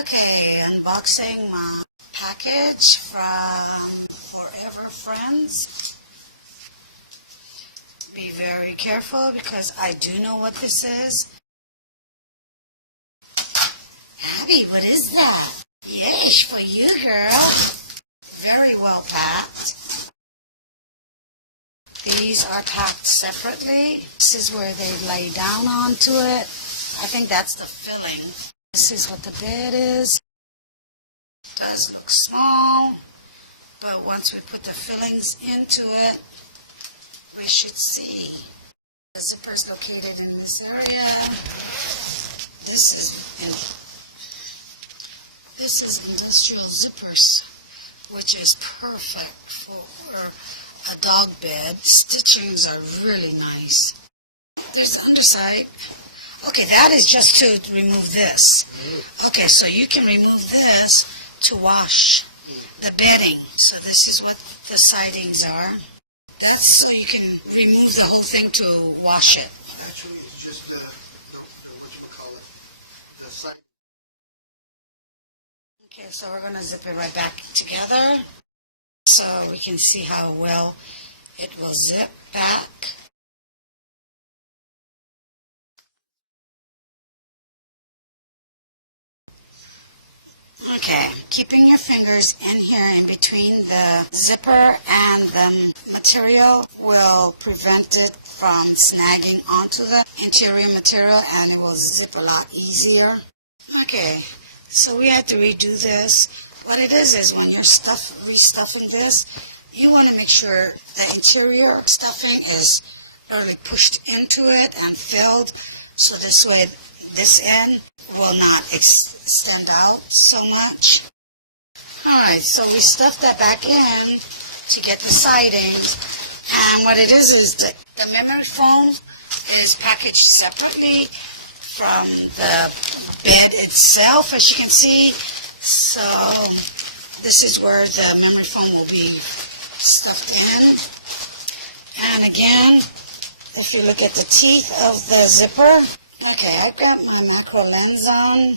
Okay, unboxing my package from Forever Friends. Be very careful because I do know what this is. Abby, what is that? Yes, for you, girl. Very well packed. These are packed separately. This is where they lay down onto it. I think that's the filling. This is what the bed is. It does look small, but once we put the fillings into it, we should see. The zipper is located in this area. This is industrial zippers, which is perfect for a dog bed. Stitchings are really nice. There's the underside. Okay, that is just to remove this. Okay, so you can remove this to wash the bedding. So this is what the sidings are. That's so you can remove the whole thing to wash it. Actually, it's just the side. Okay, so we're going to zip it right back together so we can see how well it will zip back. Okay, keeping your fingers in here in between the zipper and the material will prevent it from snagging onto the interior material, and it will zip a lot easier. Okay, so we had to redo this. What it is when you're restuffing this, you want to make sure the interior stuffing is early pushed into it and filled, so this way this end will not extend out so much. Alright, so we stuffed that back in to get the sidings, and what it is that the memory foam is packaged separately from the bed itself, as you can see. So this is where the memory foam will be stuffed in. And again, if you look at the teeth of the zipper, okay, I've got my macro lens on,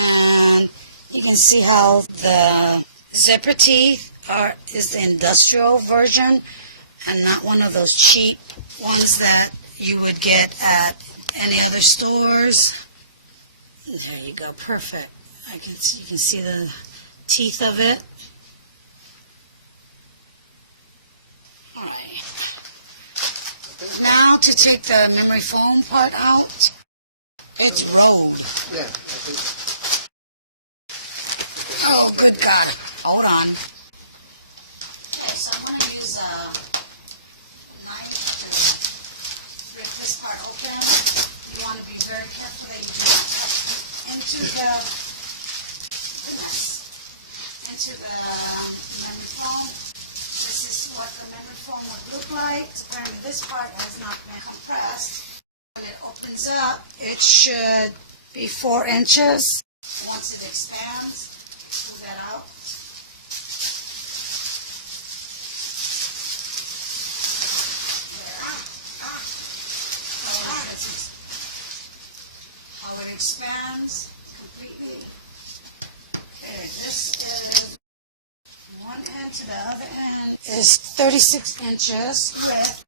and you can see how the zipper teeth is the industrial version and not one of those cheap ones that you would get at any other stores. There you go, perfect. You can see the teeth of it. Now to take the memory foam part out, it's rolled. Yeah. Oh, good God. Hold on. Okay, so I'm going to use a knife to rip this part open. You want to be very careful that you get into the memory foam. This is what the memory foam would look like. Apparently this part has not been compressed. When it opens up, it should be 4 inches. Once it expands, pull that out. How it expands completely. Okay, this is one end to the other end is 36 inches width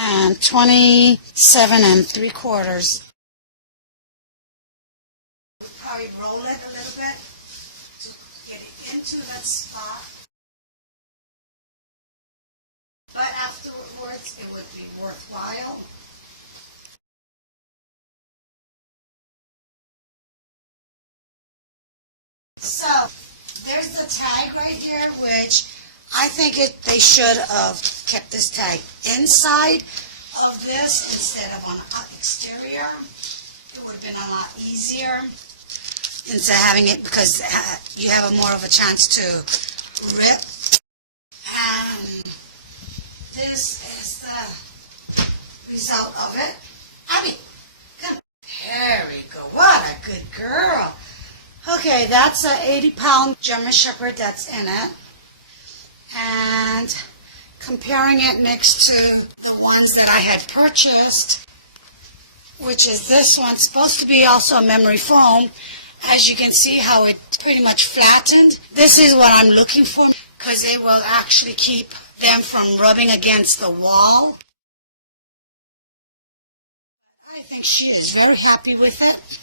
and 27 3/4. We'll probably roll it a little bit to get it into that spot. But afterwards, it would be worthwhile. So, there's the tag right here, which I think they should have kept this tag inside of this instead of on the exterior. It would have been a lot easier instead of having it, because you have more of a chance to rip. And this is the result of it. Abby, come. There we go. What a good girl. Okay, that's an 80-pound German Shepherd that's in it. And comparing it next to the ones that I had purchased, which is this one, supposed to be also a memory foam, As you can see how it's pretty much flattened. This is what I'm looking for because it will actually keep them from rubbing against the wall. I think she is very happy with it.